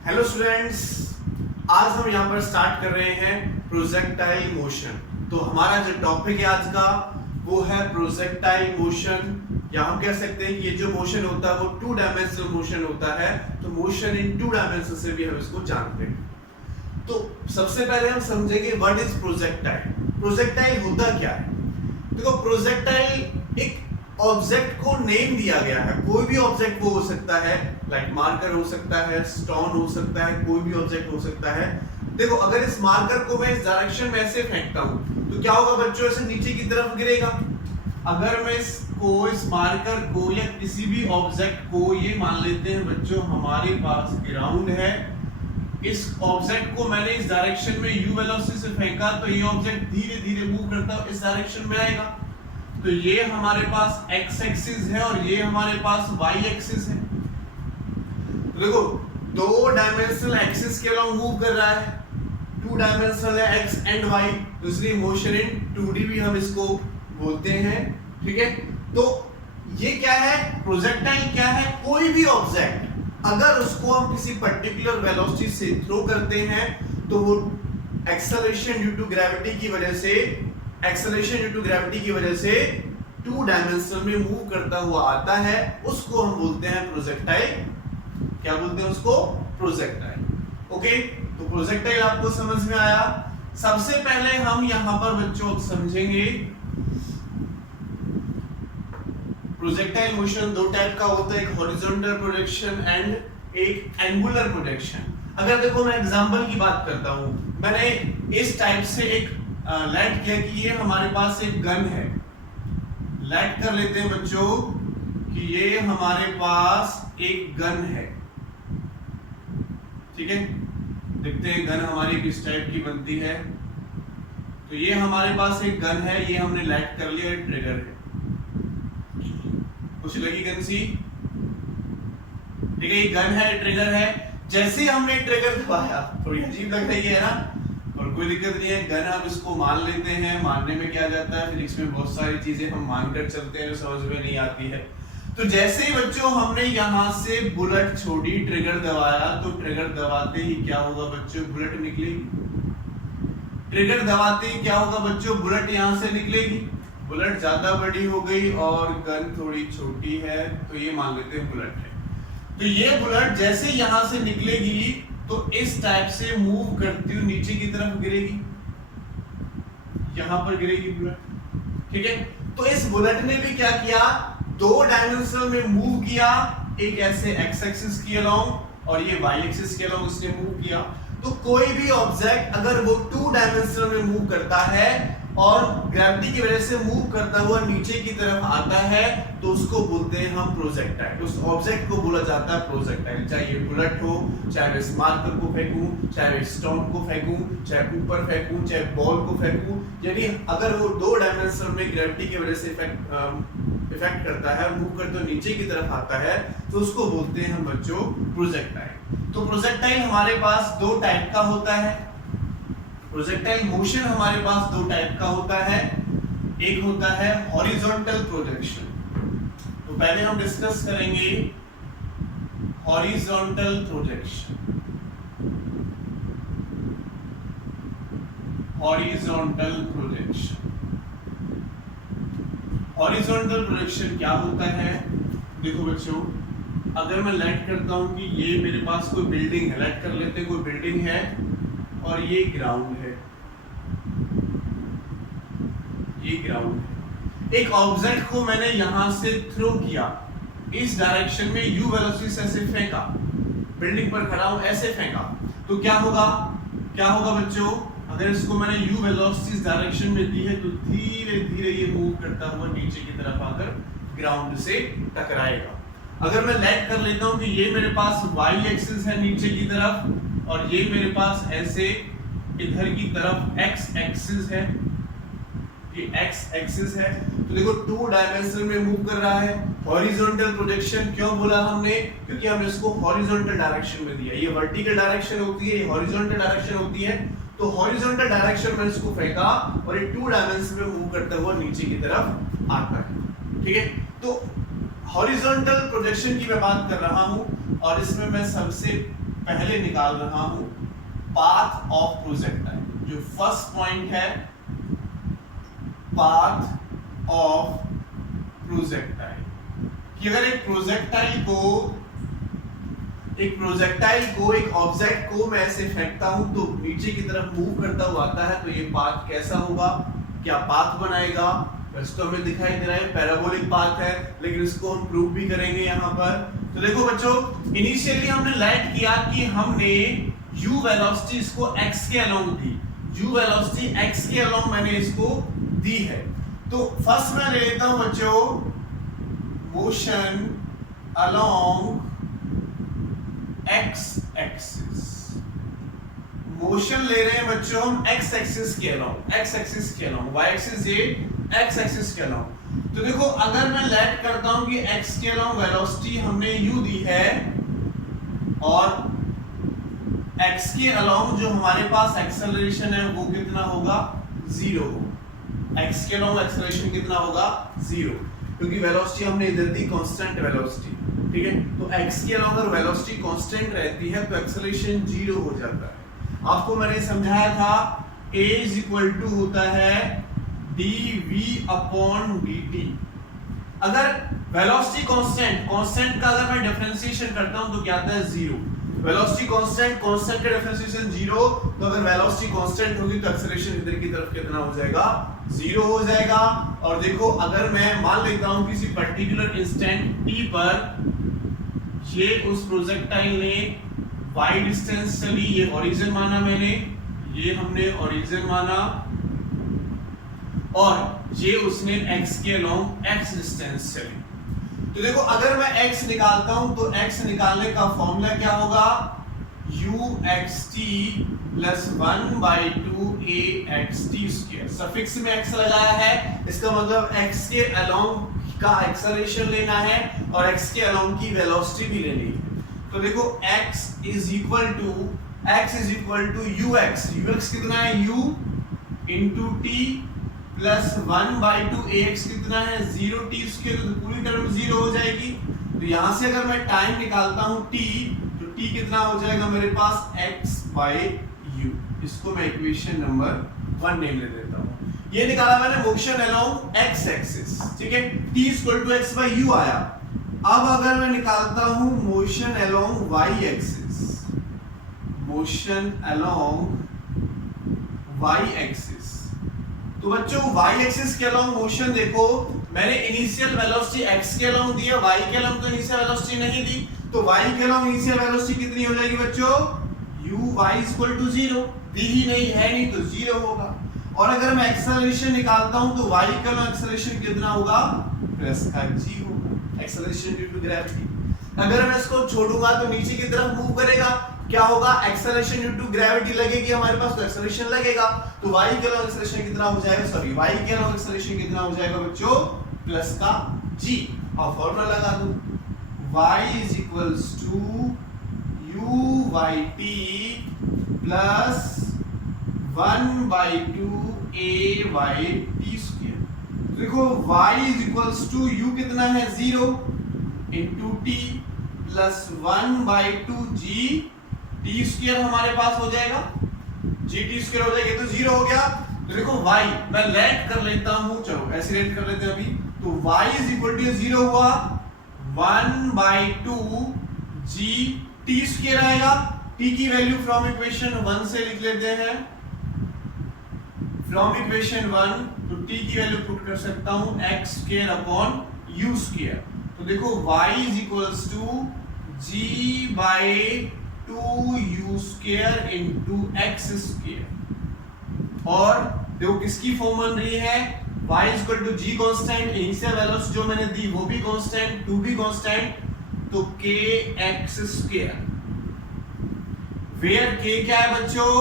Hello students, आज हम यहाँ पर स्टार्ट कर रहे हैं प्रोजेक्टाइल मोशन। तो हमारा जो टॉपिक है आज का वो है प्रोजेक्टाइल मोशन, या हम कह सकते हैं कि ये जो मोशन होता है वो टू डायमेंशनल मोशन होता है। तो मोशन इन टू डायमेंशन से भी हम इसको जानते हैं। तो सबसे पहले हम समझेंगे व्हाट इज प्रोजेक्टाइल। प्रोजेक्टाइल होता क्या है। देखो, प्रोजेक्टाइल एक ऑब्जेक्ट को नेम दिया गया है। कोई भी ऑब्जेक्ट वो हो सकता है, लाइक मार्कर हो सकता है, स्टोन हो सकता है, कोई भी ऑब्जेक्ट हो सकता है। देखो, अगर इस मार्कर को मैं इस डायरेक्शन में ऐसे फेंकता हूं तो क्या होगा बच्चों, ऐसे नीचे की तरफ गिरेगा। अगर मैं इस मार्कर को या किसी भी ऑब्जेक्ट को, ये मान लेते हैं बच्चों हमारे पास ग्राउंड है, इस ऑब्जेक्ट को मैंने इस डायरेक्शन में u वेलोसिटी से फेंका तो ये ऑब्जेक्ट धीरे धीरे मूव करता है, इस डायरेक्शन में आएगा। तो ये हमारे पास x एक्सिस है और ये हमारे पास y एक्सिस है। तो देखो, दो डायमेंशनल एक्सिस के अलोंग मूव कर रहा है, टू डायमेंशनल है x एंड y, दूसरी मोशन इन 2D भी हम इसको बोलते हैं। ठीक है, तो ये क्या है, प्रोजेक्टाइल क्या है, कोई भी ऑब्जेक्ट अगर उसको हम किसी पर्टिकुलर वेलोसिटी से थ्रो करते हैं तो वो एक्सेलरेशन ड्यू टू ग्रेविटी की वजह से टू डायमेंशन में मूव करता हुआ आता है, उसको हम बोलते हैं प्रोजेक्टाइल। क्या बोलते हैं उसको? प्रोजेक्टाइल। ओके, तो प्रोजेक्टाइल आपको समझ में आया। सबसे पहले हम यहां पर बच्चों समझेंगे प्रोजेक्टाइल मोशन दो टाइप का होता है, एक हॉरिजॉन्टल प्रोजेक्शन एंड एक एंगुलर प्रोजेक्शन। अगर देखो, मैं एग्जांपल की बात करता हूं, मैंने इस टाइप से एक लेट किया कि ये हमारे पास एक गन है। लेट कर लेते हैं बच्चों कि ये हमारे पास एक गन है। ठीक है, देखते हैं गन हमारी किस टाइप की बनती है। तो ये हमारे पास एक गन है, ये हमने लेट कर लिया, ट्रिगर है। कुछ लगी गन सी? ठीक है, ये गन है, ट्रिगर है। जैसे हमने ट्रिगर दबाया, थोड़ी अजीब लग रही है ना, और कोई दिक्कत नहीं है, गन हम इसको मान लेते हैं। मानने में क्या जाता है, फिजिक्स में बहुत सारी चीजें हम मानकर चलते हैं जो समझ में नहीं आती है। तो जैसे ही बच्चों हमने यहां से बुलेट छोड़ी, ट्रिगर दबाया, तो ट्रिगर दबाते ही क्या होगा बच्चों, बुलेट निकलेगी। ट्रिगर दबाते ही क्या होगा बच्चों, बुलेट यहां से निकलेगी। बुलेट ज्यादा बड़ी हो गई और गन थोड़ी छोटी है, तो ये मान लेते हैं बुलेट है। तो ये बुलेट जैसे यहां से निकलेगी तो इस टाइप से मूव करती हुई नीचे की तरफ गिरेगी, यहां पर गिरेगी बुलेट। ठीक है, तो इस बुलेट ने भी क्या किया, दो डायमेंशन में मूव किया, एक ऐसे x एक्सिस के अलोंग और ये y एक्सिस के अलोंग इसने मूव किया। तो कोई भी ऑब्जेक्ट अगर वो टू डायमेंशन में मूव करता है और ग्रेविटी की वजह से मूव करता हुआ नीचे की तरफ आता है तो उसको बोलते हैं हम प्रोजेक्टाइल। उस ऑब्जेक्ट को बोला जाता है प्रोजेक्टाइल। चाहे ये बुलेट हो, चाहे मैं मार्कर को फेंकूं, चाहे मैं स्टोन को फेंकूं, चाहे ऊपर फेंकूं, चाहे बॉल को फेंकूं, यानी अगर वो दो डायमेंशन में ग्रेविटी की वजह से इफेक्ट करता है, मूव करते हुए नीचे की तरफ आता है, तो उसको बोलते हैं हम बच्चों प्रोजेक्टाइल। तो प्रोजेक्टाइल हमारे पास दो टाइप का होता है। प्रोजेक्टाइल मोशन हमारे पास दो टाइप का होता है। एक होता है हॉरिजॉन्टल प्रोजेक्शन। तो पहले हम डिस्कस करेंगे horizontal projection. Horizontal projection, horizontal projection क्या होता है? देखो बच्चों, अगर मैं लेट करता हूं कि ये मेरे पास कोई बिल्डिंग है, लेट कर लेते हैं कोई बिल्डिंग है और ये ग्राउंड है, ये ग्राउंड है। एक ऑब्जेक्ट को मैंने यहां से थ्रो किया, इस डायरेक्शन में u वेलोसिटी से ऐसे फेंका, बिल्डिंग पर खड़ा हूं ऐसे फेंका, तो क्या होगा, क्या होगा बच्चों, अगर इसको मैंने u वेलोसिटी इस डायरेक्शन में दी है तो धीरे धीरे ये मूव करता हुआ नीचे की तरफ आकर ग्राउंड से टकराएगा। अगर मैं लेट कर लेता हूं कि ये मेरे पास y एक्सिस है नीचे की तरफ और ये मेरे पास ऐसे इधर की तरफ x एक्सिस है, ये x एक्सिस है, तो देखो टू डायमेंशन में मूव कर रहा है। हॉरिजॉन्टल प्रोजेक्शन क्यों बोला हमने, क्योंकि हमने इसको हॉरिजॉन्टल डायरेक्शन में दिया। ये वर्टिकल डायरेक्शन होती है, ये हॉरिजॉन्टल डायरेक्शन होती है। तो हॉरिजॉन्टल डायरेक्शन में इसको फेंका और ये टू डायमेंशन में मूव करता हुआ नीचे की तरफ आता है। ठीक है, तो हॉरिजॉन्टल प्रोजेक्शन की मैं बात कर रहा हूं और इसमें मैं सबसे पहले निकाल रहा हूं पाथ ऑफ प्रोजेक्टाइल। जो फर्स्ट पॉइंट है पाथ ऑफ प्रोजेक्टाइल, कि अगर एक प्रोजेक्टाइल को एक ऑब्जेक्ट को मैं ऐसे फेंकता हूं तो नीचे की तरफ मूव करता हुआ आता है, तो ये पाथ कैसा होगा, क्या पाथ बनाएगा। वैसे तो हमें दिखाई दे रहा है पैराबोलिक पाथ है, लेकिन इसको हम प्रूव भी करेंगे यहाँ पर। तो देखो बच्चों, इनिशियली हमने लेट किया कि हमने u वेलोसिटी इसको x के along the, u velocity x के अलोंग मैंने इसको दी है। तो फर्स्ट मैं ले लेता हूं बच्चों motion along x axis. Motion ले रहे हैं बच्चों हम x एक्सिस के अलोंग, y एक्सिस ये x एक्सिस के अलोंग। तो देखो अगर मैं लेट करता हूं कि x के अलोंग वेलोसिटी हमने u दी है और x के अलोंग जो हमारे पास एक्सेलरेशन है वो कितना होगा, 0 होगा। x के अलोंग एक्सेलरेशन कितना होगा, 0, क्योंकि वेलोसिटी हमने इधर दी कांस्टेंट वेलोसिटी, ठीक है। तो x के अलोंग अगर वेलोसिटी कांस्टेंट रहती है तो एक्सेलरेशन 0 हो जाता है। आपको मैंने समझाया था a = होता है dv/dt। अगर वेलोसिटी कांस्टेंट का अगर मैं डिफरेंशिएशन करता हूं तो क्या आता है, 0। वेलोसिटी कांस्टेंट का डिफरेंशिएशन 0, तो अगर वेलोसिटी कांस्टेंट होगी तो एक्सेलरेशन इधर की तरफ कितना हो जाएगा, 0 हो जाएगा। और देखो अगर मैं मान लेता हूं किसी पर्टिकुलर इंस्टेंट t पर ये उस प्रोजेक्टाइल ने y डिस्टेंस चली, ये ओरिजिन माना मैंने, ये हमने ओरिजिन माना, और ये उसने x के अलोंग x डिस्टेंस चली। तो देखो अगर मैं x निकालता हूं तो x निकालने का फॉर्मूला क्या होगा, uxt + 1/2axt²। सफिक्स में x लगाया है, इसका मतलब x के अलोंग का एक्सेलरेशन लेना है और x के अलोंग की वेलोसिटी भी लेनी है। तो देखो x = ux कितना है, u × t + 1/2ax कितना है, 0t², तो पूरी टर्म 0 हो जाएगी। तो यहां से अगर मैं टाइम निकालता हूं t, तो t कितना हो जाएगा मेरे पास, x/u। इसको मैं इक्वेशन नंबर 1 नेम ले देता हूं। ये निकाला मैंने मोशन अलोंग x एक्सिस, ठीक है, t = x/u आया। अब अगर मैं निकालता हूं मोशन अलोंग y एक्सिस, तो बच्चों y एक्सिस के अलोंग मोशन देखो, मैंने इनिशियल वेलोसिटी x के अलोंग दी है, y के अलोंग तो इनिशियल वेलोसिटी नहीं दी, तो y के अलोंग इनिशियल वेलोसिटी कितनी हो जाएगी बच्चों, uy = 0, दी ही नहीं तो 0 होगा। और अगर मैं एक्सेलरेशन निकालता हूं तो y के अलोंग एक्सेलरेशन कितना होगा, +g होगा, एक्सेलरेशन ड्यू टू ग्रेविटी। अगर मैं इसको छोड़ूंगा तो नीचे की तरफ मूव करेगा, क्या होगा, एक्सेलरेशन ड्यू टू ग्रेविटी लगेगी हमारे पास, तो एक्सेलरेशन लगेगा, तो y के अलोंग एक्सेलरेशन कितना हो जाएगा, y के अलोंग एक्सेलरेशन कितना हो जाएगा बच्चों, +g। और फॉर्मूला लगा दूं, y = uyt + 1/2ayt²। देखो y = u कितना है, 0 × t + 1/2g t² हमारे पास हो जाएगा, gt² हो जाएगा, तो 0 हो गया। तो देखो y मैं लेट कर लेता हूं, चलो ऐसे लेट कर लेते हैं अभी, तो y = 0 हुआ, 1/2g t² आएगा। t की वैल्यू फ्रॉम इक्वेशन 1 से लिख लेते हैं, फ्रॉम इक्वेशन 1 तो t की वैल्यू पुट कर सकता हूं x²/u²। तो देखो y = g/2u² × x²। और देखो किसकी फॉर्म बन रही है, y = g constant, initial velocity जो मैंने दी वो भी कांस्टेंट, 2 भी कांस्टेंट, तो kx²। वेयर k क्या है बच्चों,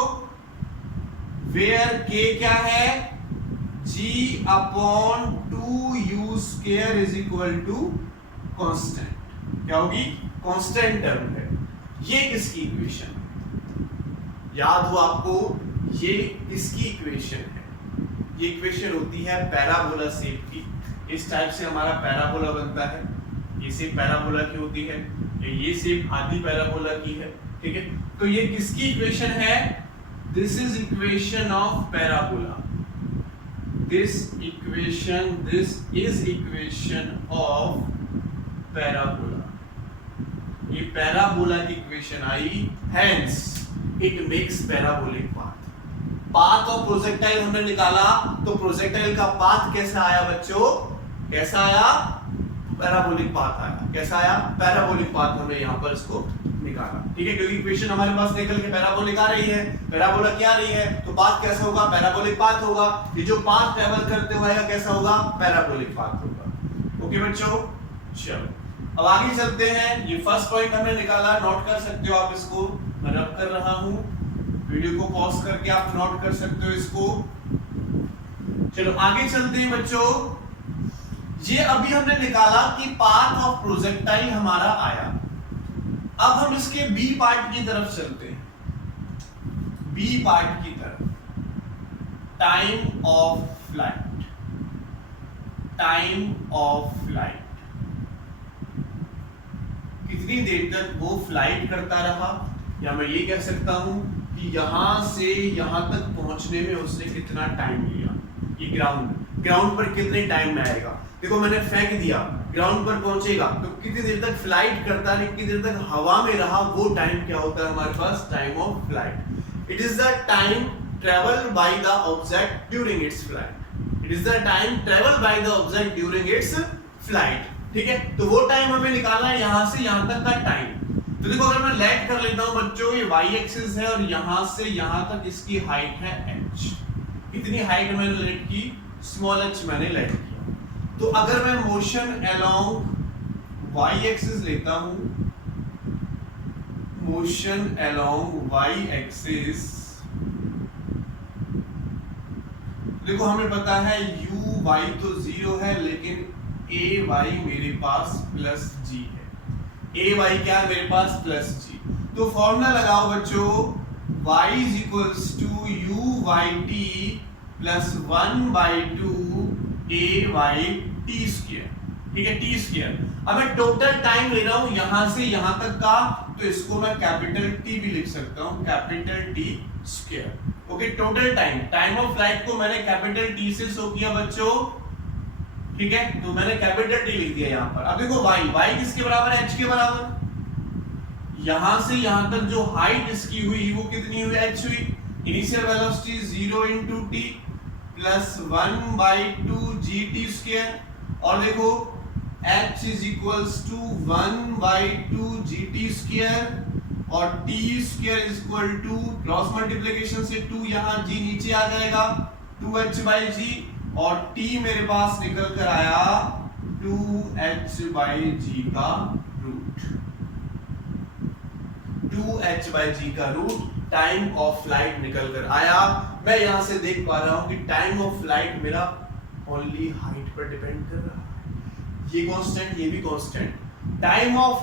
वेयर k क्या है, g/2u² कांस्टेंट, क्या होगी, कांस्टेंट टर्म है। ये किसकी इक्वेशन है, याद हो आपको, ये इसकी इक्वेशन है। ये इक्वेशन होती है पैराबोला शेप की, इस टाइप से हमारा पैराबोला बनता है। ये शेप पैराबोला की होती है, ये शेप आधी पैराबोला की है, ठीक है। तो ये किसकी इक्वेशन है? This is equation of parabola. This is equation of parabola. ये पैराबोला की equation I, hence it makes parabolic path of projectile हमने निकाला, तो प्रोजेक्टाइल का पाथ कैसा आया बच्चों? कैसा आया? पैराबोलिक पाथ आया। कैसा आया? पैराबोलिक पाथ हमने यहाँ पर इसको निकाला, ठीक है, क्योंकि इक्वेशन हमारे पास निकल के पैराबोलिक आ रही है, पैराबोला क्या आ रही है, तो पाथ कैसा होगा? पैराबोलिक पाथ होगा। ये जो पाथ ट्रेवल करते हुए आएगा कैसा होगा? पैराबोलिक पाथ होगा। ओके बच्चों, चलो अब आगे चलते हैं। ये फर्स्ट पॉइंट हमने निकाला, नोट कर सकते हो आप इसको, मैं रब कर रहा हूं, वीडियो को पॉज करके आप नोट कर सकते हो इसको। चलो आगे चलते हैं बच्चों। ये अभी हमने निकाला कि पाथ ऑफ प्रोजेक्टाइल हमारा आया। अब हम इसके बी पार्ट की तरफ चलते हैं। बी पार्ट की तरफ, time of flight. Time of flight, कितनी देर तक वो फ्लाइट करता रहा, या मैं ये कह सकता हूं कि यहां से यहां तक पहुंचने में उसने कितना टाइम लिया। ये ग्राउंड पर कितने टाइम में आएगा? देखो मैंने फेंक दिया, ग्राउंड पर पहुंचेगा तो कितनी देर तक फ्लाइट करता है, कितनी देर तक हवा में रहा, वो टाइम क्या होता है हमारे पास? Time of flight. It is the time travel by the object during its flight. It is the time travel by the object during its flight, ठीक है। तो वो टाइम हमें निकालना है यहां से यहां तक का टाइम। तो देखो अगर मैं लेट कर लेता हूं बच्चों, ये y एक्सिस है और यहां से यहां तक इसकी हाइट है h। कितनी हाइट मैंने लेट की? स्मॉल h मैंने लेट किया। तो अगर मैं मोशन अलोंग y एक्सिस लेता हूं, मोशन अलोंग y एक्सिस, देखो हमें पता है u y तो 0 है, लेकिन a y मेरे पास प्लस g है। a y क्या है मेरे पास? Plus g। तो फॉर्मूला लगाओ बच्चों, y is equals to u y t plus 1/2 a y t square, ठीक है, t स्क्वायर। अब मैं टोटल टाइम ले रहा हूं यहां से यहां तक का, तो इसको मैं कैपिटल T भी लिख सकता हूं, capital T square. Okay, total time of flight को मैंने कैपिटल T से शो किया बच्चों, ठीक है, तो मैंने कैपिटल T लिख दिया यहां पर। अब देखो y किसके बराबर है? h के बराबर। यहां से यहां तक जो हाइट इसकी हुई वो कितनी हुई? h हुई। Initial velocity 0 into t plus 1/2 gt square, और देखो h is equals to 1/2 gt square और t square is equal to cross multiplication से 2, यहां g नीचे आ जाएगा, 2h/g, और t मेरे पास निकल कर आया 2h/g का रूट। 2h/g का रूट टाइम ऑफ फ्लाइट निकल कर आया। मैं यहां से देख पा रहा हूं कि टाइम ऑफ फ्लाइट मेरा ओनली हाइट पर डिपेंड कर रहा है। ये कांस्टेंट, ये भी कांस्टेंट। टाइम ऑफ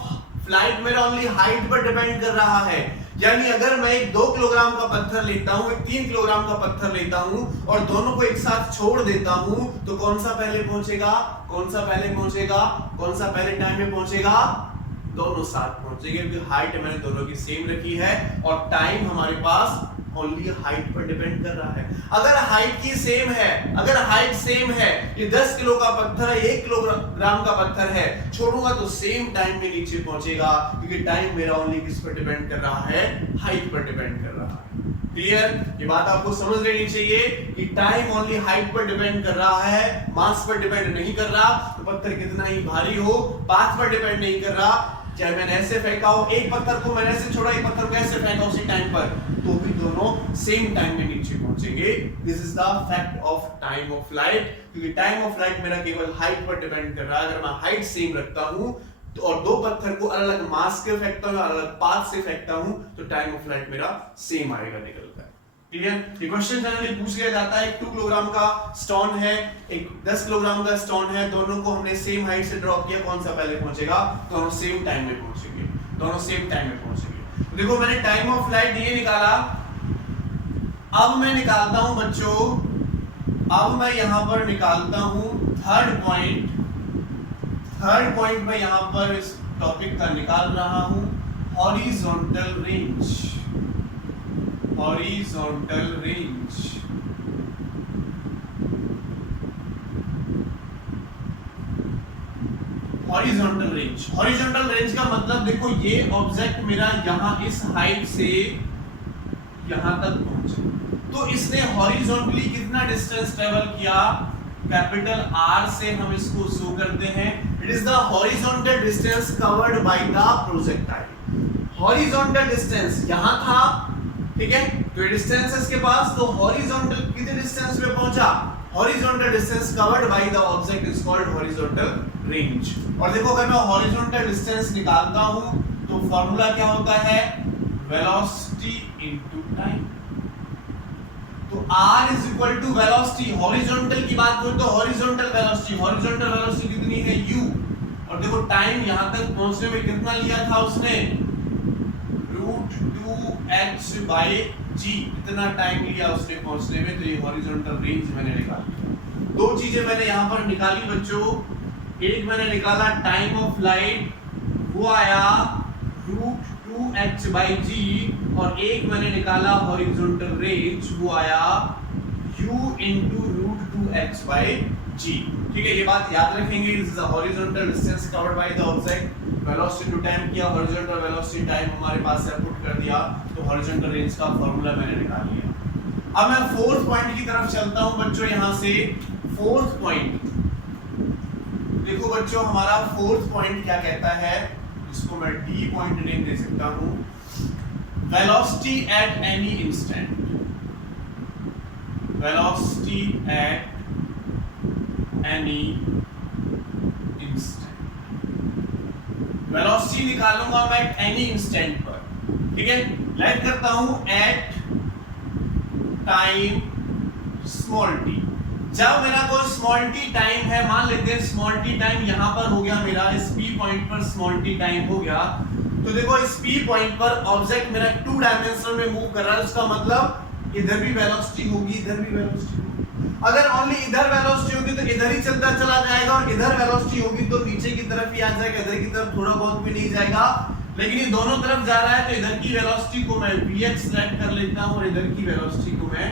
फ्लाइट मेरा ओनली हाइट पर डिपेंड कर रहा है। यानी अगर मैं एक 2 किलोग्राम का पत्थर लेता हूं, एक 3 किलोग्राम का पत्थर लेता हूं और दोनों को एक साथ छोड़ देता हूं, तो कौन सा पहले पहुंचेगा? कौन सा पहले पहुंचेगा? कौन सा पहले टाइम में पहुंचेगा? दोनों साथ पहुंचेंगे, क्योंकि हाइट मैंने दोनों की सेम रखी है और टाइम हमारे पास ओनली हाइट पर डिपेंड कर रहा है। अगर हाइट की सेम है, अगर हाइट सेम है, ये 10 किलो का पत्थर है, 1 किलोग्राम का पत्थर है, छोड़ूंगा तो सेम टाइम में नीचे पहुंचेगा, क्योंकि टाइम मेरा ओनली किस पर डिपेंड कर रहा है? हाइट पर डिपेंड कर रहा है। क्लियर? ये बात आपको समझ लेनी चाहिए कि टाइम ओनली हाइट पर डिपेंड कर रहा है, मास पर डिपेंड नहीं कर रहा। तो पत्थर कितना ही भारी हो, पाथ पर डिपेंड नहीं कर रहा। चाहे मैंने ऐसे फेंका हो, एक पत्थर को मैंने ऐसे छोड़ा, एक पत्थर को ऐसे फेंका उसी टाइम पर, तो भी दोनों सेम टाइम में नीचे पहुंचेंगे। This is the fact of time of flight, क्योंकि टाइम ऑफ फ्लाइट मेरा केवल हाइट पर डिपेंड कर रहा है। अगर मैं हाइट सेम रखता हूं तो और 2 पत्थर को अलग अलग मास के फेंकता हूं, अलग पाथ से फेंकता हूं, तो टाइम ऑफ फ्लाइट मेरा सेम आएगा निकल कर। क्लियर? ये क्वेश्चन जनरली पूछ लिया जाता है। एक 2 किलोग्राम का स्टोन है, एक 10 किलोग्राम का स्टोन है, दोनों को हमने सेम हाइट से ड्रॉप किया, कौन सा पहले पहुंचेगा? दोनों सेम टाइम में पहुंचेंगे, दोनों सेम टाइम में पहुंचेंगे। तो देखो मैंने टाइम ऑफ फ्लाइट ये निकाला। अब मैं निकालता हूं बच्चों, अब मैं यहां पर निकालता हूं थर्ड पॉइंट। थर्ड पॉइंट में यहां पर टॉपिक का निकाल रहा हूं, horizontal range. Horizontal range horizontal range, horizontal range का मतलब देखो ये ऑब्जेक्ट मेरा यहां इस हाइट से यहां तक पहुंचे, तो इसने हॉरिजॉन्टली कितना डिस्टेंस ट्रेवल किया, कैपिटल R से हम इसको शो करते हैं, it is the horizontal distance covered by the projectile. Horizontal distance यहां था, ठीक है, तो ये डिस्टेंस है इसके पास, तो हॉरिजॉन्टल कितने डिस्टेंस पे पहुंचा, horizontal distance covered by the object is called horizontal range. और देखो अगर मैं हॉरिजॉन्टल डिस्टेंस निकालता हूं तो फॉर्मूला क्या होता है, वेलोसिटी इनटू टाइम। तो r is equal to velocity, horizontal की बात करूं तो हॉरिजॉन्टल वेलोसिटी कितनी है u, और देखो टाइम यहां तक पहुंचने में कितना लिया था उसने, √2h/g, इतना टाइम लिया उसने पहुंचने में, तो ये हॉरिजॉन्टल रेंज मैंने निकाल लिया। दो चीजें मैंने यहां पर निकाली बच्चों, एक मैंने निकाला टाइम ऑफ लाइट, वो आया √2h/g, और एक मैंने निकाला हॉरिजॉन्टल रेंज, वो आया u into √2h/g। ठीक है, ये बात याद रखेंगे, this is the horizontal distance covered by the object, velocity to time किया, हॉरिजॉन्टल वेलोसिटी टाइम हमारे पास से पुट कर दिया, तो हॉरिजॉन्टल रेंज का फार्मूला मैंने निकाल लिया। अब मैं फोर्थ पॉइंट की तरफ चलता हूं बच्चों, यहां से फोर्थ पॉइंट देखो बच्चों, हमारा फोर्थ पॉइंट क्या कहता है, इसको मैं डी पॉइंट नेम दे सकता हूं, velocity at any instant. Velocity at any instant, velocity निकालूंगा मैं एनी इंस्टेंट पर, ठीक है, लेट करता हूं एट टाइम स्मॉल टी। जब मेरा कोई स्मॉल टी टाइम है, मान लेते हैं स्मॉल टी टाइम यहां पर हो गया मेरा, इस पी पॉइंट पर स्मॉल टी टाइम हो गया, तो देखो इस पी पॉइंट पर ऑब्जेक्ट मेरा 2 डायमेंशन में मूव कर रहा है, उसका मतलब इधर भी वेलोसिटी होगी, इधर भी वेलोसिटी होगी। अगर ओनली इधर वेलोसिटी होगी तो इधर ही चलता चला जाएगा, और इधर वेलोसिटी होगी तो नीचे की तरफ ही आ जाएगा, इधर की तरफ थोड़ा बहुत भी नहीं जाएगा, लेकिन ये दोनों तरफ जा रहा है, तो इधर की वेलोसिटी को मैं vx लेट कर लेता हूं, और इधर की वेलोसिटी को मैं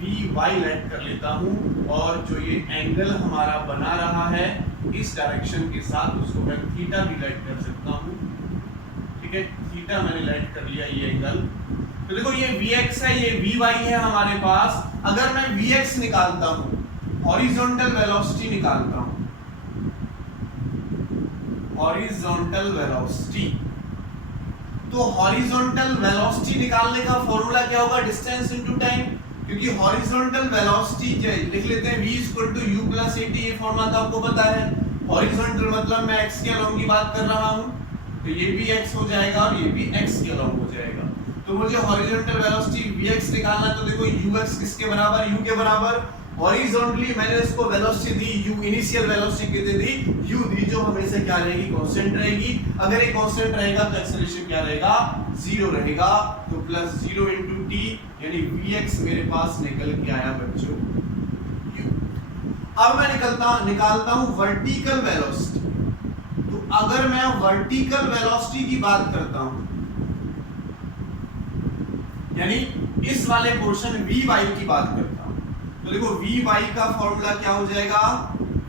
vy लेट कर लेता हूं, और जो ये एंगल हमारा बना रहा है इस डायरेक्शन के साथ, उसको मैं थीटा भी लेट कर सकता हूं, ठीक है, थीटा मैंने लेट कर लिया ये एंगल। तो देखो ये vx है, ये vy है हमारे पास। अगर मैं vx निकालता हूं, हॉरिजॉन्टल वेलोसिटी निकालता हूं, हॉरिजॉन्टल वेलोसिटी, तो हॉरिजॉन्टल वेलोसिटी निकालने का फॉर्मूला क्या होगा, डिस्टेंस इनटू टाइम, क्योंकि हॉरिजॉन्टल वेलोसिटी लिख लेते हैं v = u + at, ये फॉर्मूला तो आपको पता है। हॉरिजॉन्टल मतलब मैं x के अलोंग की बात कर रहा हूं, तो ये भी x हो जाएगा और ये भी x के अलोंग हो जाएगा। तो मुझे हॉरिजॉन्टल वेलोसिटी vx निकालना है, तो देखो ux किसके बराबर, u के बराबर। हॉरिजॉन्टली मैंने इसको वेलोसिटी दी u, इनिशियल वेलोसिटी कितनी दी, u दी, जो हमेशा क्या रहेगी, कांस्टेंट रहेगी। अगर ये कांस्टेंट रहेगा तो एक्सेलरेशन क्या रहेगा, 0 रहेगा, तो +0 * t, यानी vx मेरे पास निकल के आया बच्चों u। अब मैं निकालता हूं वर्टिकल वेलोसिटी। तो अगर मैं वर्टिकल वेलोसिटी की बात करता हूं, यानी इस वाले पोर्शन vy की बात करता हूं, तो देखो vy का फॉर्मूला क्या हो जाएगा,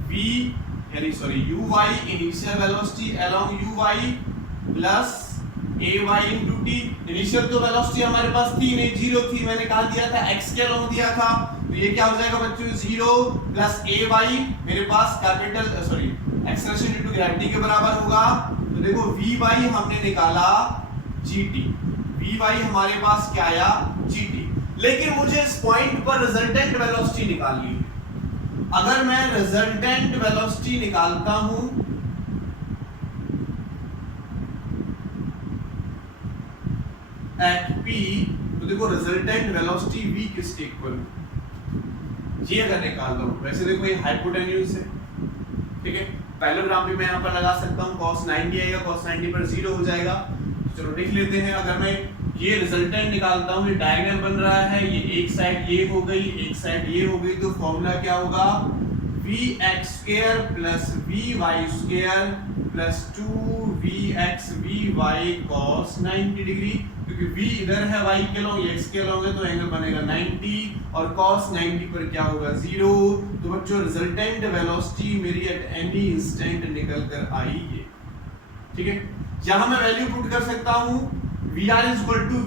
uy initial velocity along uy plus ay into t। Initial तो वेलोसिटी हमारे पास थी नहीं, 0 थी, मैंने कहा दिया था x के अलोंग दिया था, तो ये क्या हो जाएगा बच्चों, 0 प्लस ay मेरे पास एक्सेलरेशन इनटू ग्रेविटी के बराबर होगा। तो देखो vy हमने निकाला gt, vy हमारे पास क्या आया, gt, लेकिन मुझे इस पॉइंट पर रिजल्टेंट वेलोसिटी निकालनी है। अगर मैं रिजल्टेंट वेलोसिटी निकालता हूं, एट p, तो देखो रिजल्टेंट वेलोसिटी v किसके इक्वल, ये अगर निकाल दो, वैसे देखो ये हाइपोटेन्यूज है, ठीक है, पैरेललोग्राम भी मैं यहां पर लगा सकता हूं, cos 90 आएगा, cos 90 पर 0 हो जाएगा। चलो लिख लेते हैं, अगर मैं ये रिजल्टेंट निकालता हूं, ये डायगोनल बन रहा है, ये एक साइड ये हो गई, एक साइड ये हो गई, तो फॉर्मूला क्या होगा, vx² + vy² + 2 V X V Y cos 90 degree, क्योंकि v इधर है y के लॉन्ग, x के लॉन्ग है, तो एंगल बनेगा 90 और cos 90 पर क्या होगा 0। तो बच्चों रिजल्टेंट वेलोसिटी मेरी एट एनी इंस्टेंट निकल कर आई है। ठीक है, यहां मैं वैल्यू पुट कर सकता हूं vr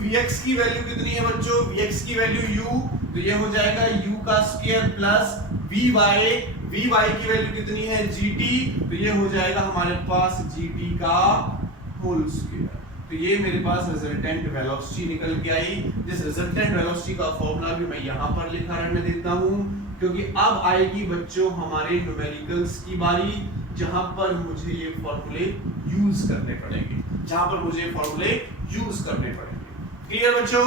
vx की वैल्यू कितनी है बच्चों, vx की वैल्यू u, तो ये हो जाएगा u का स्क्वायर प्लस vy की वैल्यू कितनी है gt, तो ये हो जाएगा हमारे पास gt का होल स्क्वायर। तो ये मेरे पास रिजल्टेंट वेलोसिटी निकल के आई। जिस रिजल्टेंट वेलोसिटी का फॉर्मूला भी मैं यहाँ पर लिखा रहने देता हूँ, क्योंकि अब आएगी बच्चों हमारे न्यूमेरिकल्स की बारी, जहां पर मुझे ये फॉर्मूले यूज करने पड़ेंगे, क्लियर बच्चों।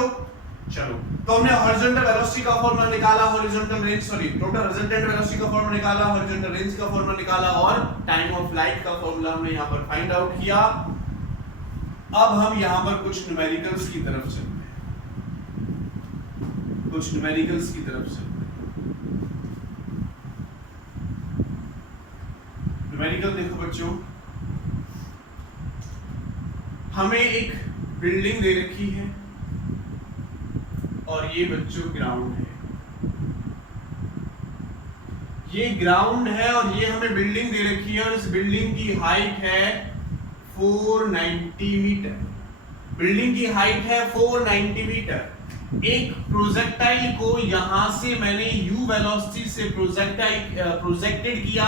चलो, तो हमने हॉरिजॉन्टल वेलोसिटी का फॉर्मूला निकाला, टोटल रिजल्टेंट वेलोसिटी का फॉर्मूला निकाला, हॉरिजॉन्टल रेंज का फॉर्मूला निकाला और टाइम ऑफ फ्लाइट का फॉर्मूला हमने यहाँ पर फाइंड आउट किया। अब हम यहाँ पर कुछ न्यूमेरिकल्स की तरफ चलते हैं, न्यूमेरिकल देखो बच्चों, हमें एक बिल्डिंग दे रखी है और ये बच्चों ग्राउंड है, ये ग्राउंड है और ये हमें बिल्डिंग दे रखी है और इस बिल्डिंग की हाइट है 490 मीटर। बिल्डिंग की हाइट है 490 मीटर। एक प्रोजेक्टाइल को यहां से मैंने u वेलोसिटी से प्रोजेक्टेड किया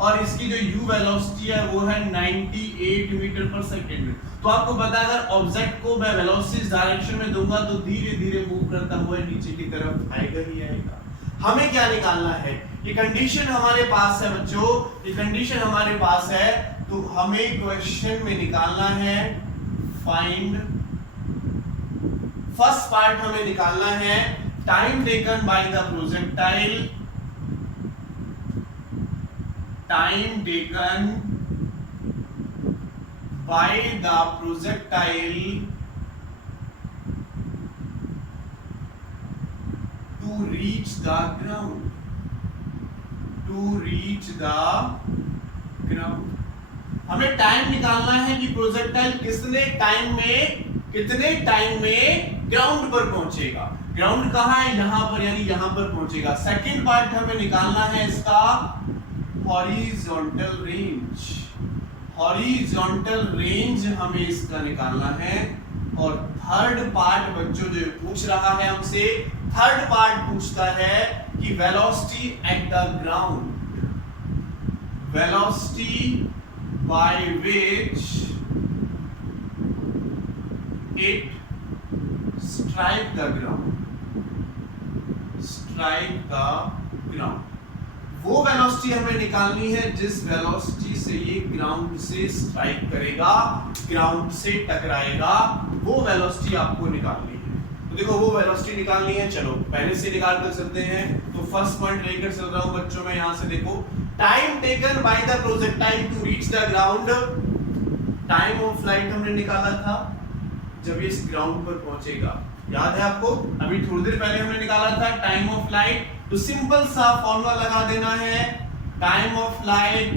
और इसकी जो u वेलोसिटी है वो है 98 मीटर पर सेकेंड। तो आपको पता है अगर ऑब्जेक्ट को मैं वेलोसिटी डायरेक्शन में दूंगा तो धीरे धीरे मूव करता हुआ नीचे की तरफ आएगा ही आएगा। हमें क्या निकालना है, ये कंडीशन हमारे पास है बच्चों, ये कंडीशन हमारे पास है, तो हमें क्वेश्चन में निकालना है फाइंड, फर्स्ट पार्ट हमें निकालना है time taken by the projectile, time taken by the projectile to reach the ground, हमें टाइम निकालना है कि प्रोजेक्टाइल कितने टाइम में ग्राउंड पर पहुंचेगा। ग्राउंड कहां है, यहां पर, यानी यहां पर पहुंचेगा। सेकंड पार्ट हमें निकालना है इसका हॉरिजॉन्टल रेंज हमें इसका निकालना है। और थर्ड पार्ट बच्चों जो पूछ रहा है हमसे, थर्ड पार्ट पूछता है कि velocity at the ground, velocity by which it strike the ground, वो वेलोसिटी हमें निकालनी है जिस वेलोसिटी से ये ग्राउंड से स्ट्राइक करेगा, ग्राउंड से टकराएगा, वो वेलोसिटी आपको निकालनी है। तो देखो वो वेलोसिटी निकालनी है, चलो पहले से निकाल कर चलते हैं। तो फर्स्ट पॉइंट लेकर चल रहा हूं बच्चों मैं, यहां से देखो time taken by the projectile to reach the ground, time of flight हमने निकाला था जब ये इस ग्राउंड पर पहुंचेगा, याद है आपको, अभी थोड़ी देर पहले हमने निकाला था टाइम ऑफ फ्लाइट। तो सिंपल सा फॉर्मूला लगा देना है, time of flight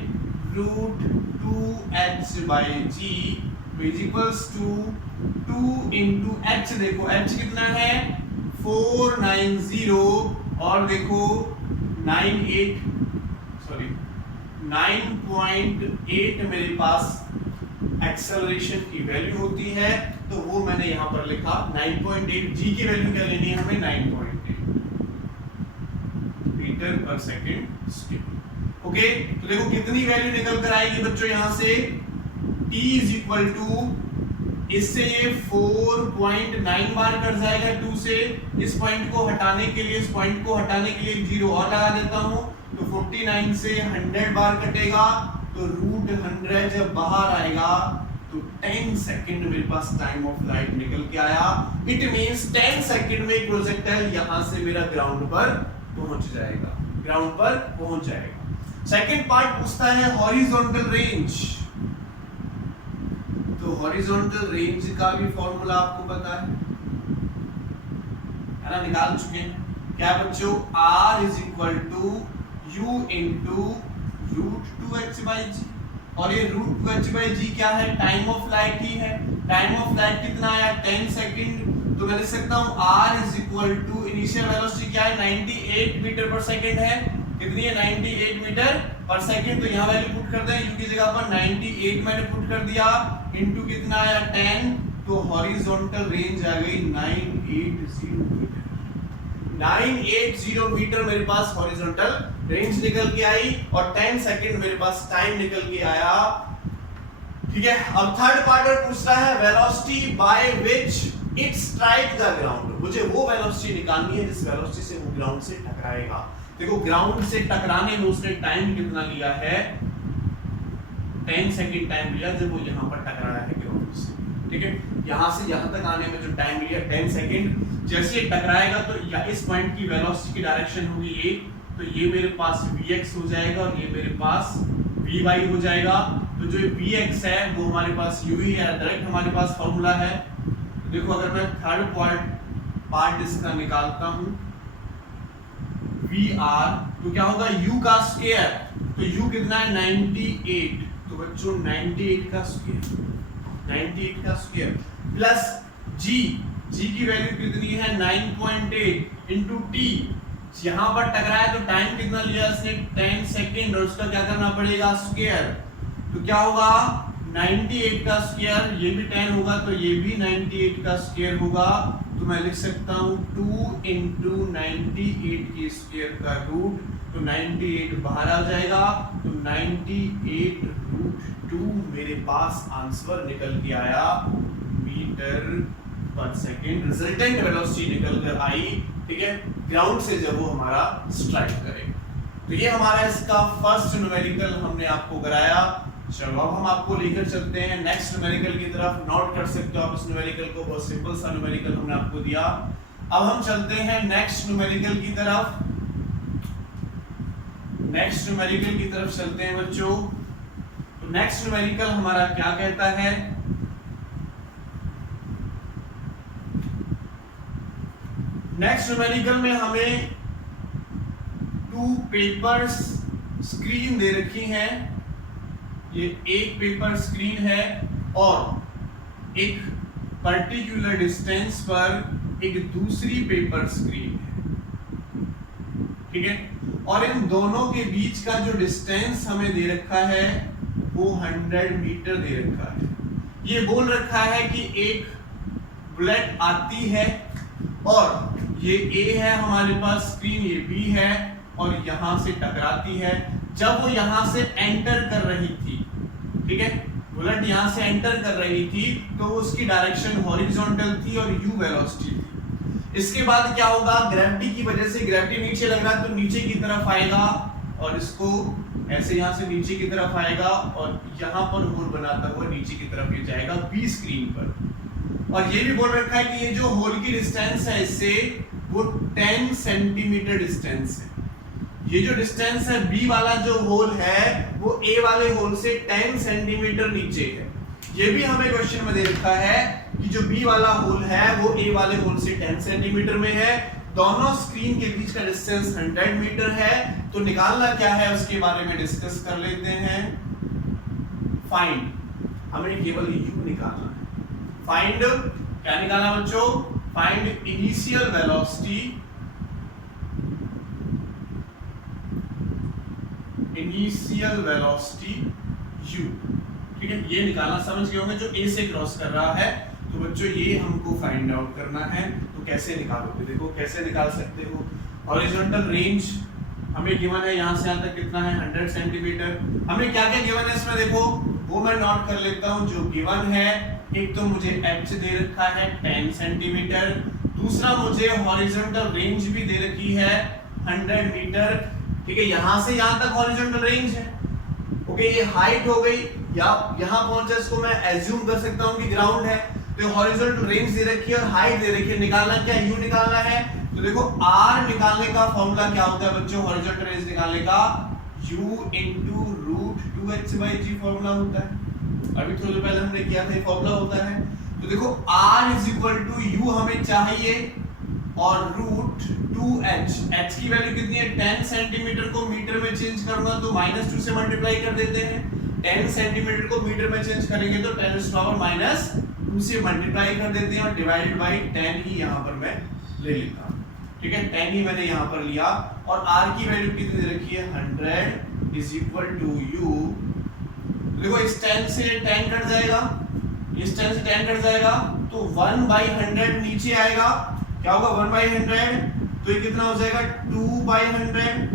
√2h/g is equals to 2 into h, देखो h कितना है 490 और देखो 9.8 मेरे पास एक्सेलरेशन की वैल्यू होती है, तो वो मैंने यहां पर लिखा 9.8। g की वैल्यू क्या लेनी है हमें 9.8 मीटर पर सेकेंड स्क्वायर। ओके, तो देखो कितनी वैल्यू निकल कर आएगी बच्चों यहां से, t इज इक्वल टू, इससे ये 4.9 बार कट जाएगा 2 से, इस पॉइंट को हटाने के लिए, इस पॉइंट को हटाने के लिए एक जीरो और लगा देता हूं, तो 49 से 100 बार कटेगा, तो √100 जब बाहर आएगा तो 10 सेकंड मेरे पास टाइम ऑफ फ्लाइट निकल के आया। इट मींस 10 सेकंड में प्रोजेक्टाइल यहां से मेरा ग्राउंड पर पहुंच जाएगा, सेकंड पार्ट पूछता है हॉरिजॉन्टल रेंज। तो हॉरिजॉन्टल रेंज का भी फॉर्मूला आपको पता है ना, निकाल चुके हैं क्या बच्चों, R is equal to U into √2h/g। और ये √2h/g क्या है, टाइम ऑफ फ्लाइट ही है। टाइम ऑफ फ्लाइट कितना आया, 10 सेकंड। तो मैं लिख सकता हूं r is equal to initial velocity क्या है, 98 मीटर पर सेकंड है। कितनी है, 98 मीटर पर सेकंड। तो यहाँ वैल्यू पुट कर दें, u की जगह पर 98 मैंने पुट कर दिया, इनटू कितना आया 10, तो हॉरिजॉन्टल रेंज आ गई 980 मीटर। 980 मीटर मेरे पास हॉरिजॉन्टल रेंज निकल के आई और 10 सेकंड मेरे पास टाइम निकल के आया। ठीक है, अब थर्ड पार्ट पूछ रहा है velocity by which it strike the ground. मुझे वो वेलोसिटी निकालनी है जिस वेलोसिटी से वो ग्राउंड से टकराएगा। देखो ग्राउंड से टकराने में उसने टाइम कितना लिया है, 10 सेकंड टाइम लिया जब वो यहाँ पर टकराया है ग्राउंड से। ठीक है, यहाँ से यहाँ तक आने में जो टाइम लिया 10 सेकंड, जैसे ये टकराएगा तो या इस पॉइंट की वेलोसिटी की डायरेक्शन होगी ये, तो ये मेरे पास vx हो जाएगा और ये मेरे पास vy हो जाएगा। तो जो vx है वो हमारे पास u ही है, डायरेक्ट हमारे पास फॉर्मूला है। देखो अगर मैं थर्ड पार्ट इसका निकालता हूँ vr, तो क्या होगा u का स्क्वायर, तो u कितना है 98, तो बच्चों 98 का स्क्वायर, 98 का स्क्वायर प्लस g की वैल्यू कितनी है 9.8 इंटू t। यहाँ पर टकराया तो टाइम कितना लिया इसने 10 सेकंड और उसका क्या करना पड़ेगा स्क्वायर, तो क्या होगा 98 का स्क्वायर, ये भी 10 होगा तो ये भी 98 का स्क्वायर होगा। तो मैं लिख सकता हूँ 2 इंटू 98 की स्क्वायर का रूट, तो 98 बाहर आ जाएगा, तो 98 √2 मेरे पास आंसर निकल के आया मीटर पर सेकंड। रिजल्टेंट वेलोसिटी निकल कर आई। ठीक है, ग्राउंड से जब वो हमारा स्ट्राइक करेगा। तो ये हमारा इसका फर्स्ट न्यूमेरिकल हमने आपको कराया। चलो अब हम आपको लेकर चलते हैं नेक्स्ट न्यूमेरिकल की तरफ। नोट कर सकते हो आप इस न्यूमेरिकल को, बहुत सिंपल सा न्यूमेरिकल हमने आपको दिया। अब हम चलते हैं नेक्स्ट न्यूमेरिकल की तरफ। नेक्स्ट न्यूमेरिकल की तरफ चलते हैं बच्चों। तो नेक्स्ट न्यूमेरिकल हमारा क्या कहता है, नेक्स्ट न्यूमेरिकल में हमें 2 पेपर्स स्क्रीन दे रखी हैं। ये एक पेपर स्क्रीन है और एक पर्टिकुलर डिस्टेंस पर एक दूसरी पेपर स्क्रीन है। ठीक है, और इन दोनों के बीच का जो डिस्टेंस हमें दे रखा है वो 100 मीटर दे रखा है। ये बोल रखा है कि एक बुलेट आती है और ये A है हमारे पास स्क्रीन, ये B है और यहां से टकराती है। जब वो यहां से एंटर कर रही थी, ठीक है, बुलेट यहां से एंटर कर रही थी तो उसकी डायरेक्शन हॉरिजॉन्टल थी और u वेलोसिटी थी। इसके बाद क्या होगा, ग्रेविटी की वजह से, ग्रेविटी नीचे लग रहा है तो नीचे की तरफ आएगा और इसको ऐसे यहां से नीचे की तरफ आएगा और यहां पर होल बनाता हुआ नीचे की तरफ ये जाएगा B स्क्रीन पर। और ये भी बोल रखा है कि ये जो होल की डिस्टेंस है इससे वो 10 सेंटीमीटर डिस्टेंस है। ये जो डिस्टेंस है B वाला जो होल है वो A वाले होल से 10 सेंटीमीटर नीचे है। ये भी हमें क्वेश्चन में दे रखा है कि जो B वाला होल है वो A वाले होल से 10 सेंटीमीटर में है। दोनों स्क्रीन के बीच का डिस्टेंस 100 मीटर है। तो निकालना क्या है उसके बारे में डिस्कस कर लेते हैं। फाइंड, हमें केवल u निकालना है। फाइंड क्या निकालना बच्चों, find initial velocity, initial velocity u। ठीक है, ये निकालना समझ गए होंगे, जो A से क्रॉस कर रहा है। तो बच्चों ये हमको फाइंड आउट करना है। तो कैसे निकालोगे, देखो कैसे निकाल सकते हो। हॉरिजॉन्टल रेंज हमें गिवन है, यहां से यहां तक कितना है 100 सेंटीमीटर। हमें क्या क्या गिवन है इसमें देखो, वो मैं नोट कर लेता हूं। जो गिवन है, एक तो मुझे h दे रखा है 10 सेंटीमीटर, दूसरा मुझे हॉरिजॉन्टल रेंज भी दे रखी है 100 मीटर। ठीक है, यहां से यहां तक हॉरिजॉन्टल रेंज है। ओके, ये हाइट हो गई, या यहां पहुंचा इसको मैं एज्यूम कर सकता हूं कि ग्राउंड है। तो हॉरिजॉन्टल रेंज दे रखी है और हाइट दे रखी है। निकालना क्या है, u निकालना है। तो देखो r निकालने का फॉर्मूला क्या होता है बच्चों, हॉरिजॉन्टल रेंज निकालने का u into √2h/g फॉर्मूला होता है। अभी थोड़ी देर पहले हमने किया था, ये फॉर्मूला होता है। तो देखो r is equal to u हमें चाहिए और √2h, h की वैल्यू कितनी है 10 सेंटीमीटर को मीटर में चेंज करूंगा तो -2 से मल्टीप्लाई कर देते हैं। 10 सेंटीमीटर को मीटर में चेंज करेंगे तो 10⁻⁻2 से मल्टीप्लाई कर देते हैं और डिवाइडेड बाय 10 ही यहाँ पर मैं ले लेता हूँ। ठीक है, 10 ही मैंने यहाँ पर लिया और r की वैल्यू कितनी दे रखी है 100 इज इक्वल टू u। देखो इस 10 से 10 कट जाएगा, इस 10 से 10 कट जाएगा तो 1/100 नीचे आएगा, क्या होगा 1/100 तो ये कितना हो जाएगा 2/100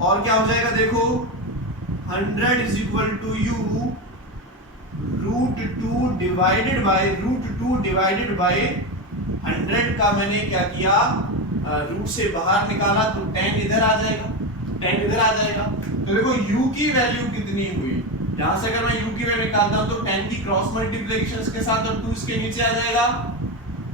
और क्या हो जाएगा देखो 100 is equal to u √2 divided by 100 का मैंने क्या किया रूट से बाहर निकाला तो 10 इधर आ जाएगा, 10 इधर आ जाएगा। तो देखो u की वैल्यू कितनी हुई, यहां से अगर मैं u की वैल्यू निकालता हूं तो 10 की क्रॉस मल्टीप्लिकेशन के साथ और 2 इसके नीचे आ जाएगा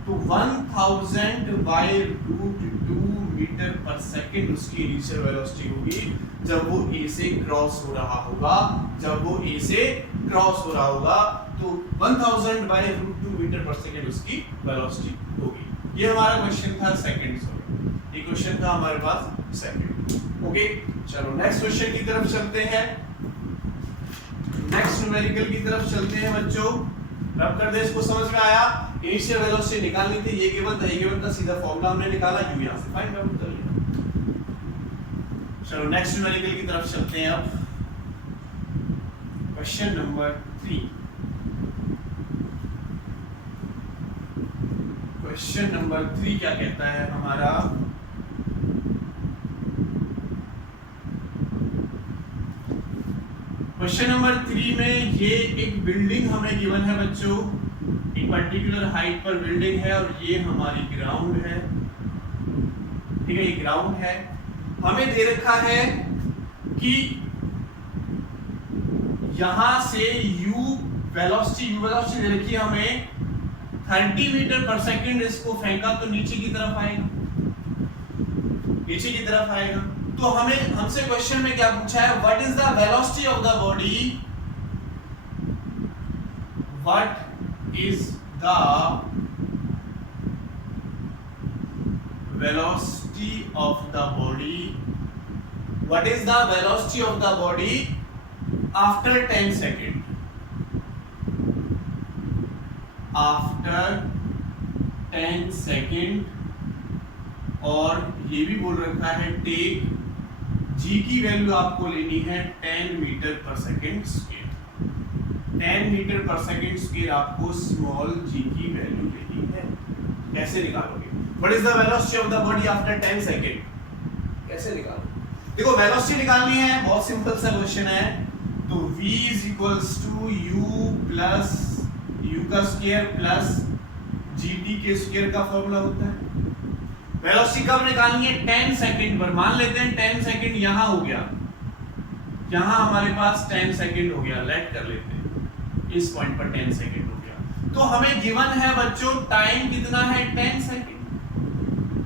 तो 1000/√2 मीटर पर सेकंड उसकी इनिशियल वेलोसिटी होगी जब वो a से क्रॉस हो रहा होगा, जब वो a से क्रॉस हो रहा होगा तो 1000/√2 मीटर पर सेकंड उसकी वेलोसिटी होगी। ये हमारा क्वेश्चन था सेकंड, सॉरी ये क्वेश्चन था हमारे पास सेकंड। ओके, चलो नेक्स्ट क्वेश्चन की तरफ चलते हैं, नेक्स्ट न्यूमेरिकल की तरफ चलते हैं बच्चों। रब कर दे, इसको समझ में आया? इनिशियल वेलोसिटी निकालनी थी, ये गिवन था, सीधा फार्मूला हमने निकाला, u यहां से फाइंड आउट कर लिया। चलो नेक्स्ट न्यूमेरिकल की तरफ चलते हैं अब। क्वेश्चन नंबर 3, क्वेश्चन नंबर 3 क्या कहता है हमारा, क्वेश्चन नंबर 3 में ये एक बिल्डिंग हमें गिवन है बच्चों, एक पर्टिकुलर हाइट पर बिल्डिंग है और ये हमारी ग्राउंड है। ठीक है, ये ग्राउंड है, हमें दे रखा है कि यहां से u वेलोसिटी दे रखी है हमें 30 मीटर पर सेकंड, इसको फेंका तो नीचे की तरफ आएगा, नीचे की तरफ आएगा। तो हमसे क्वेश्चन में क्या पूछा है, what is the velocity of the body, what is the velocity of the body, what is the velocity of the body after 10 second, after 10 second. और ये भी बोल रखा है टेक g की वैल्यू आपको लेनी है 10 मीटर पर सेकेंड स्क्वायर, 10 मीटर पर सेकेंड स्क्वायर आपको स्मॉल g की वैल्यू लेनी है। कैसे निकालोगे, what is the velocity of the body after 10 second, कैसे निकालोगे? देखो वेलोसिटी निकालनी है, बहुत सिंपल सा क्वेश्चन है। तो v is equals to u plus u का स्क्वायर प्लस gt के स्क्वायर का फॉर्मूला होता है। वेलोसिटी कब निकालनी है, 10 सेकंड पर। मान लेते हैं 10 सेकंड यहां हो गया, यहां हमारे पास 10 सेकंड हो गया, लेट कर लेते हैं इस पॉइंट पर 10 सेकंड हो गया। तो हमें गिवन है बच्चों टाइम कितना है 10 सेकंड।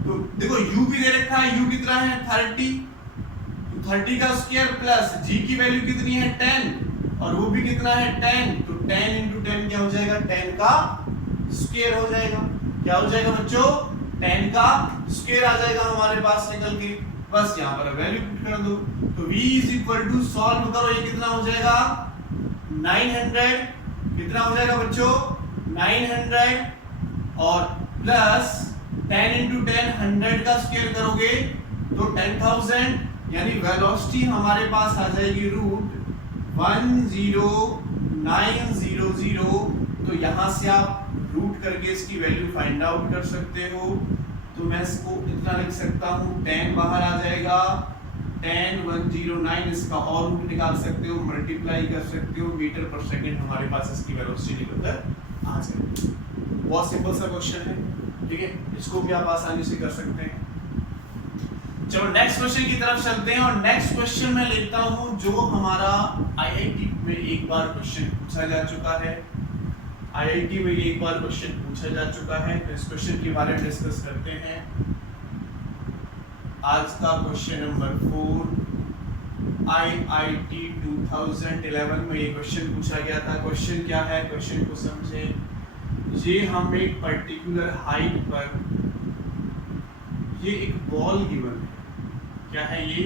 तो देखो u भी दे रखा है, u कितना है 30, तो 30 का स्क्वायर प्लस g की वैल्यू कितनी है 10 और वो भी कितना है 10, तो 10 into 10 क्या हो जाएगा, 10 का स्क्वायर हो जाएगा। क्या हो जाएगा बच्चों, 10 का स्क्वायर आ जाएगा हमारे पास निकल के, बस यहाँ पर वैल्यू पुट कर दो। तो v is equal to solve करो, ये कितना हो जाएगा 900, कितना हो जाएगा बच्चों 900 और प्लस 10 into 10 100 का स्क्वायर करोगे तो 10,000, यानी वेलोसिटी हमारे पास आ जाएगी √10900। तो यहाँ से आप रूट करके इसकी वैल्यू फाइंड आउट कर सकते हो। तो मैं इसको इतना लिख सकता हूँ, 10 बाहर आ जाएगा, 10,109, इसका और रूट निकाल सकते हो, मल्टीप्लाई कर सकते हो, मीटर पर सेकंड हमारे पास इसकी वेलोसिटी निकलकर आ जाएगी। बहुत सिंपल सा क्वेश्चन है, ठीक है, इसको भी आप आसानी से कर सकते हैं। चलो नेक्स्ट क्वेश्चन की तरफ चलते हैं और नेक्स्ट क्वेश्चन मैं लेता हूं जो हमारा आईआईटी में एक बार क्वेश्चन पूछा जा चुका है, आईआईटी में एक बार क्वेश्चन पूछा जा चुका है। तो इस क्वेश्चन के बारे में डिस्कस करते हैं। आज का क्वेश्चन नंबर 4 आईआईटी 2011 में ये क्वेश्चन पूछा गया था। क्वेश्चन क्या है, क्वेश्चन को समझें। ये हम एक पर्टिकुलर हाइट पर ये एक बॉल गिवन है, क्या है ये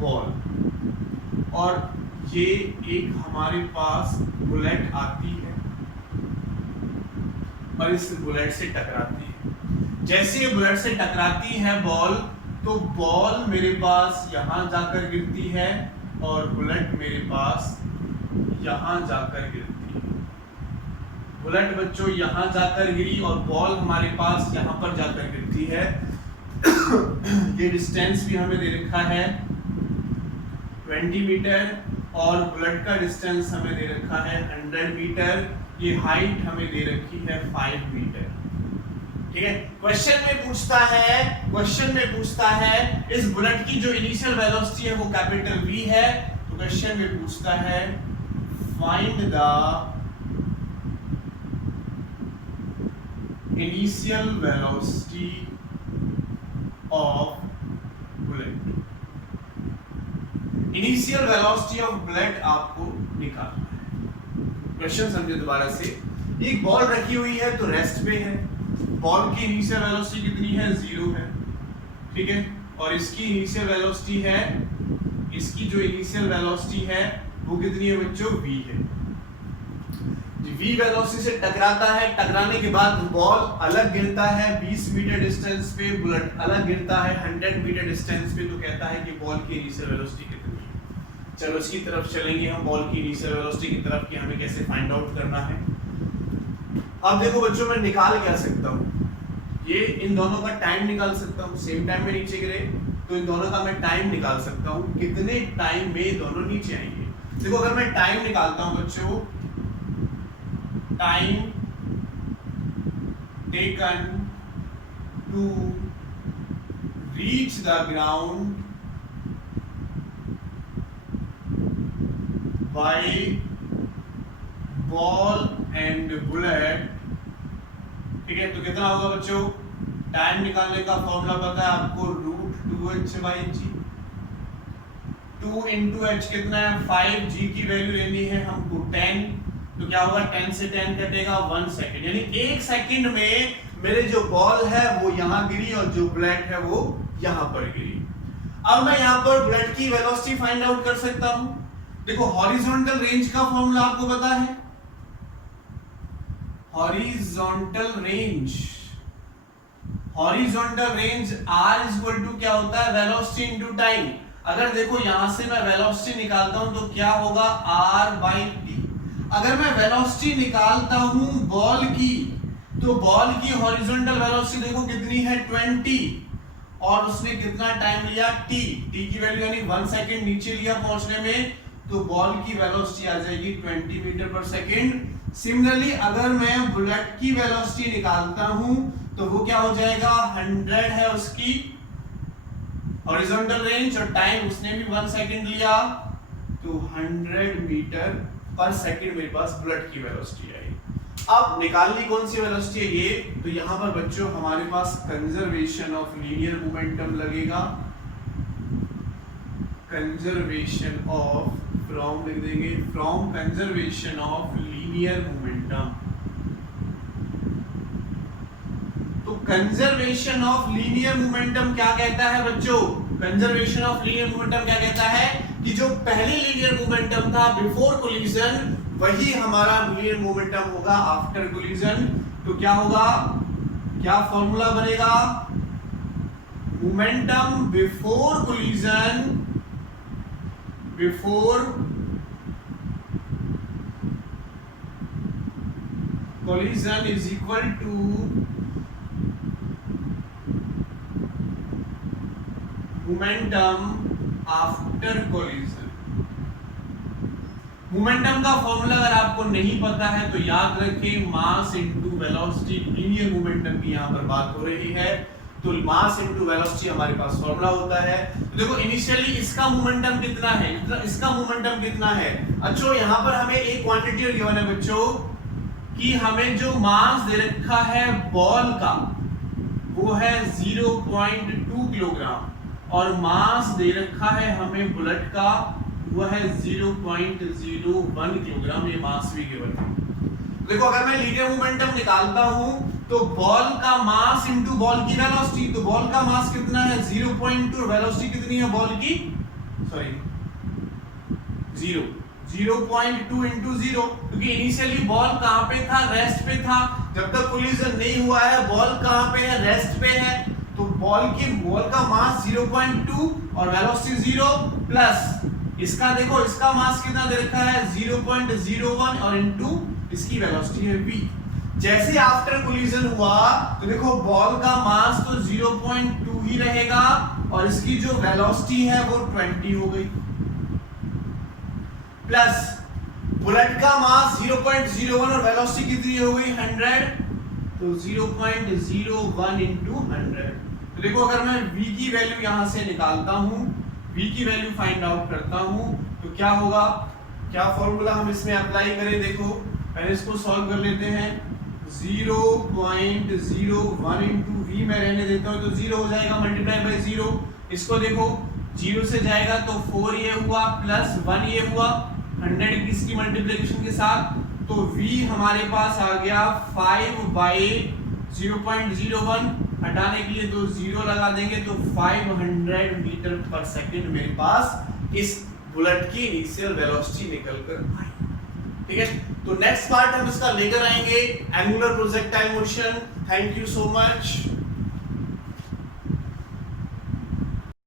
बॉल, और ये एक हमारे पास बुलेट आती है और इस बुलेट से टकराती है। जैसे ये बुलेट से टकराती है बॉल, तो बॉल मेरे पास यहां जाकर गिरती है और बुलेट मेरे पास यहां जाकर गिरती है। बुलेट बच्चों यहां जाकर गिरी और बॉल हमारे पास यहां पर जाकर गिरती है। ये डिस्टेंस भी हमें दे रखा है 20 मीटर और बुलेट का डिस्टेंस हमें दे रखा है 100 मीटर। ये हाइट हमें दे रखी है 5 मीटर। ठीक है, क्वेश्चन में पूछता है इस बुलेट की जो इनिशियल वेलोसिटी है वो कैपिटल V है। तो क्वेश्चन में पूछता है find the initial velocity of bullet. Initial velocity of bullet आपको निकालना है। क्वेश्चन समझे दोबारा से। एक बॉल रखी हुई है तो रेस्ट पे है, बॉल की इनिशियल वेलोसिटी कितनी है 0 है, ठीक है, और इसकी इनिशियल वेलोसिटी है, इसकी जो इनिशियल वेलोसिटी है वो कितनी है बच्चों v है। v वेलोसिटी से टकराता है, टकराने के बाद बॉल अलग गिरता है 20 मीटर डिस्टेंस पे, बुलेट अलग गिरता है 100 मीटर डिस्टेंस पे। तो कहता है कि बॉल की इनिशियल वेलोसिटी कितनी है। चलो इसकी तरफ चलेंगे हम, बॉल की इनिशियल वेलोसिटी की तरफ कि हमें कैसे फाइंड आउट करना है। अब देखो बच्चों मैं निकाल क्या सकता हूँ, ये इन दोनों का टाइम निकाल सकता हूँ। सेम टाइम में नीचे गिरे तो इन दोनों का मैं टाइम निकाल सकता हूँ, कितने टाइम में दोनों नीचे आएंगे। देखो अगर मैं टाइम निकालता हूँ बच्चों, time taken to reach the ground by ball and bullet, ठीक है, तो कितना होगा बच्चों, टाइम निकालने का फॉर्मूला पता है आपको, √2h/g। 2 × h कितना है 5, g की वैल्यू लेनी है हमको 10, तो क्या होगा 10 से 10 कटेगा 1 सेकंड, यानी 1 सेकंड में मेरे जो बॉल है वो यहां गिरी और जो बुलेट है वो यहां पर गिरी। अब मैं यहां पर बुलेट की वेलोसिटी फाइंड आउट कर सकता हूं। देखो हॉरिजॉन्टल रेंज का फॉर्मूला आपको पता है, हॉरिजॉन्टल रेंज R = क्या होता है, वेलोसिटी इनटू टाइम। अगर देखो यहां से मैं वेलोसिटी निकालता हूं तो क्या होगा R/t। अगर मैं वेलोसिटी निकालता हूं बॉल की, तो बॉल की हॉरिजॉन्टल वेलोसिटी देखो कितनी है 20, और उसने कितना टाइम लिया t की वैल्यू यानी 1 सेकंड नीचे लिया पहुंचने में, तो बॉल की वेलोसिटी आ जाएगी 20 मीटर पर सेकंड। सिमिलरली अगर मैं बुलेट की वेलोसिटी निकालता हूं तो वो क्या हो जाएगा 100 है उसकी हॉरिजॉन्टल रेंज और टाइम उसने भी 1 सेकंड लिया, तो 100 मीटर पर सेकंड मेरे पास बुलेट की वेलोसिटी आई। अब निकालनी कौन सी वेलोसिटी है ये, तो यहां पर बच्चों हमारे पास कंजर्वेशन ऑफ लीनियर मोमेंटम लगेगा। कंजर्वेशन ऑफ फ्रॉम लिख देंगे, from conservation of linear momentum. तो कंजर्वेशन ऑफ लीनियर मोमेंटम क्या कहता है बच्चों, कंजर्वेशन ऑफ लीनियर मोमेंटम क्या कहता है कि जो पहली लीनियर मोमेंटम था बिफोर कोलिजन वही हमारा लीनियर मोमेंटम होगा आफ्टर कोलिजन। तो क्या होगा, क्या फॉर्मूला बनेगा, momentum before collision is equal to momentum after collision. Momentum का फॉर्मूला अगर आपको नहीं पता है तो याद रखें, mass into velocity. Linear momentum की यहां पर बात हो रही है, तो मास इनटू वेलोसिटी हमारे पास फॉर्मूला होता है। तो देखो इनिशियली इसका मोमेंटम कितना है, इसका मोमेंटम कितना है। अच्छा यहां पर हमें एक क्वांटिटी और गिवन है बच्चों कि हमें जो मास दे रखा है बॉल का वो है 0.2 किलोग्राम और मास दे रखा है हमें बुलेट का वो है 0.01 किलोग्राम, ये मास भी गिवन है। देखो अगर मैं लीनियर मोमेंटम निकालता हूं तो बॉल का मास इनटू बॉल की वेलोसिटी, तो बॉल का मास कितना है 0.2, वेलोसिटी कितनी है बॉल की, सॉरी 0 0.2 into 0, क्योंकि इनिशियली बॉल कहां पे था, रेस्ट पे था। जब तक कोलिजन नहीं हुआ है बॉल कहां पे है, रेस्ट पे है। तो बॉल का मास 0.2 और वेलोसिटी 0 प्लस इसका देखो, इसका मास कितना दे रखा है 0.01 और इनटू इसकी वेलोसिटी है v। जैसे आफ्टर कोलिजन हुआ तो देखो बॉल का मास तो 0.2 ही रहेगा और इसकी जो वेलोसिटी है वो 20 हो गई, प्लस बुलेट का मास 0.01 और वेलोसिटी कितनी हो गई 100, तो 0.01 into 100। तो देखो अगर मैं v की वैल्यू यहां से निकालता हूं, v की वैल्यू फाइंड आउट करता हूं, तो क्या होगा, क्या फॉर्मूला हम इसमें अप्लाई करें। देखो पहले इसको सॉल्व कर लेते हैं। 0.01 into v में रहने देता हूं तो 0 हो जाएगा मल्टीप्लाई बाय 0। इसको देखो 0 से जाएगा तो 4 ये हुआ प्लस 1 ये हुआ 100 की इसकी मल्टीप्लिकेशन के साथ, तो v हमारे पास आ गया 5 बाई 0.01, हटाने के लिए तो 0 लगा देंगे तो 500 मीटर पर सेकंड मेरे पास इस बुलेट की इनिशियल वेलोसिटी निकल कर आई। ठीक है, तो नेक्स्ट पार्ट हम इसका लेकर आएंगे angular projectile motion. Thank you so much.